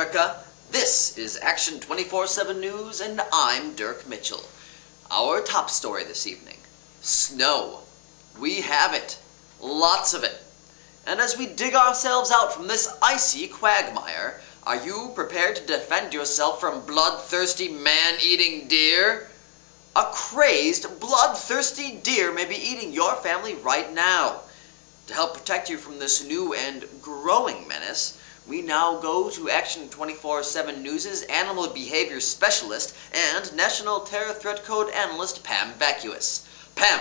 America. This is Action 24/7 News, and I'm Dirk Mitchell. Our top story this evening: snow. We have it. Lots of it. And as we dig ourselves out from this icy quagmire, are you prepared to defend yourself from bloodthirsty man-eating deer? A crazed, bloodthirsty deer may be eating your family right now. To help protect you from this new and growing menace, we now go to Action 24/7 News' animal behavior specialist and National Terror Threat Code analyst, Pam Vacuous. Pam.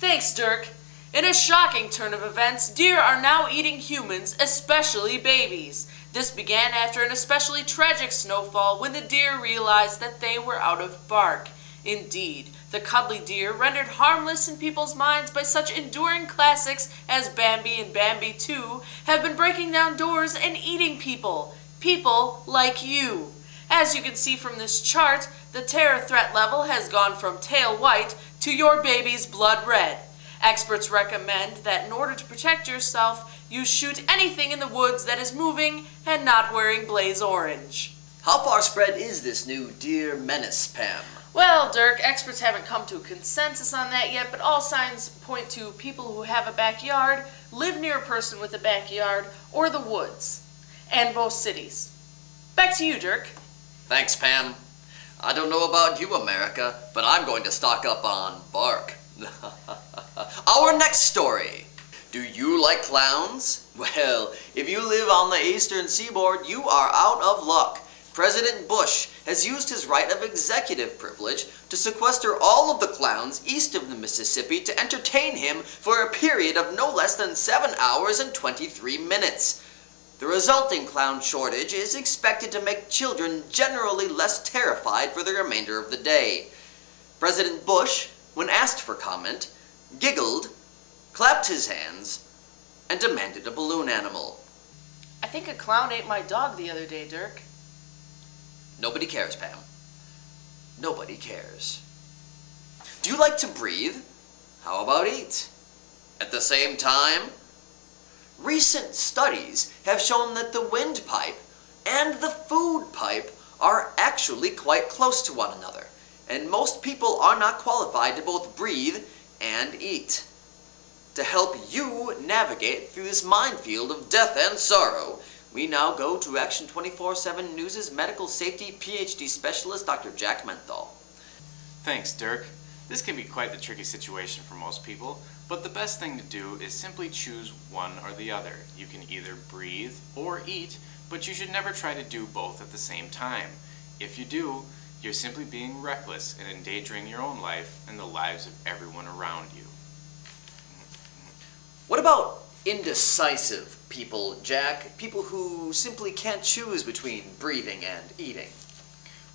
Thanks, Dirk. In a shocking turn of events, deer are now eating humans, especially babies. This began after an especially tragic snowfall when the deer realized that they were out of bark. Indeed, the cuddly deer, rendered harmless in people's minds by such enduring classics as Bambi and Bambi 2, have been breaking down doors and eating people. People like you. As you can see from this chart, the terror threat level has gone from tail white to your baby's blood red. Experts recommend that in order to protect yourself, you shoot anything in the woods that is moving and not wearing blaze orange. How far spread is this new deer menace, Pam? Well, Dirk, experts haven't come to a consensus on that yet, but all signs point to people who have a backyard, live near a person with a backyard, or the woods, and most cities. Back to you, Dirk. Thanks, Pam. I don't know about you, America, but I'm going to stock up on bark. Our next story. Do you like clowns? Well, if you live on the eastern seaboard, you are out of luck. President Bush has used his right of executive privilege to sequester all of the clowns east of the Mississippi to entertain him for a period of no less than 7 hours and 23 minutes. The resulting clown shortage is expected to make children generally less terrified for the remainder of the day. President Bush, when asked for comment, giggled, clapped his hands, and demanded a balloon animal. I think a clown ate my dog the other day, Dirk. Nobody cares, Pam. Nobody cares. Do you like to breathe? How about eat? At the same time? Recent studies have shown that the windpipe and the food pipe are actually quite close to one another, and most people are not qualified to both breathe and eat. To help you navigate through this minefield of death and sorrow, we now go to Action 24/7 News' medical safety PhD specialist, Dr. Jack Menthal. Thanks, Dirk. This can be quite the tricky situation for most people, but the best thing to do is simply choose one or the other. You can either breathe or eat, but you should never try to do both at the same time. If you do, you're simply being reckless and endangering your own life and the lives of everyone around you. What about indecisive people, Jack? People who simply can't choose between breathing and eating.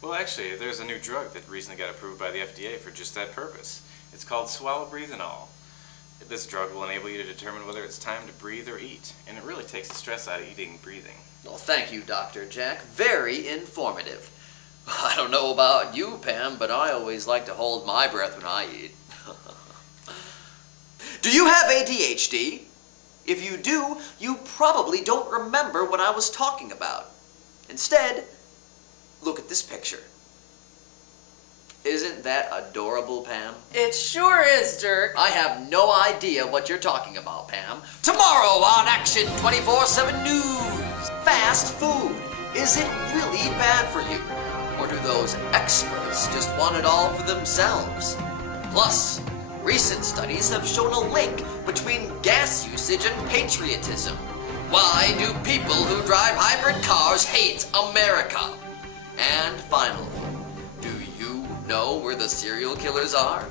Well, actually, there's a new drug that recently got approved by the FDA for just that purpose. It's called Swallow-Breathanol. This drug will enable you to determine whether it's time to breathe or eat, and it really takes the stress out of eating and breathing. Well, thank you, Dr. Jack. Very informative. I don't know about you, Pam, but I always like to hold my breath when I eat. Do you have ADHD? If you do, you probably don't remember what I was talking about. Instead, look at this picture. Isn't that adorable, Pam? It sure is, Dirk. I have no idea what you're talking about, Pam. Tomorrow on Action 24/7 News. Fast food. Is it really bad for you? Or do those experts just want it all for themselves? Plus, recent studies have shown a link between gas usage and patriotism. Why do people who drive hybrid cars hate America? And finally, do you know where the serial killers are?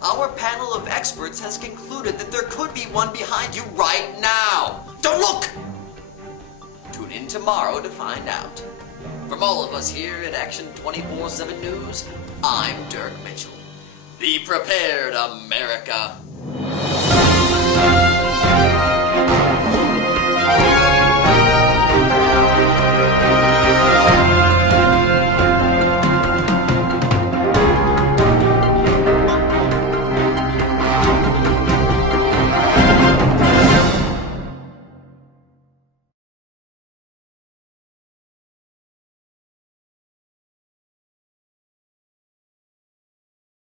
Our panel of experts has concluded that there could be one behind you right now. Don't look! Tune in tomorrow to find out. From all of us here at Action 24/7 News, I'm Dirk Mitchell. Be prepared, America.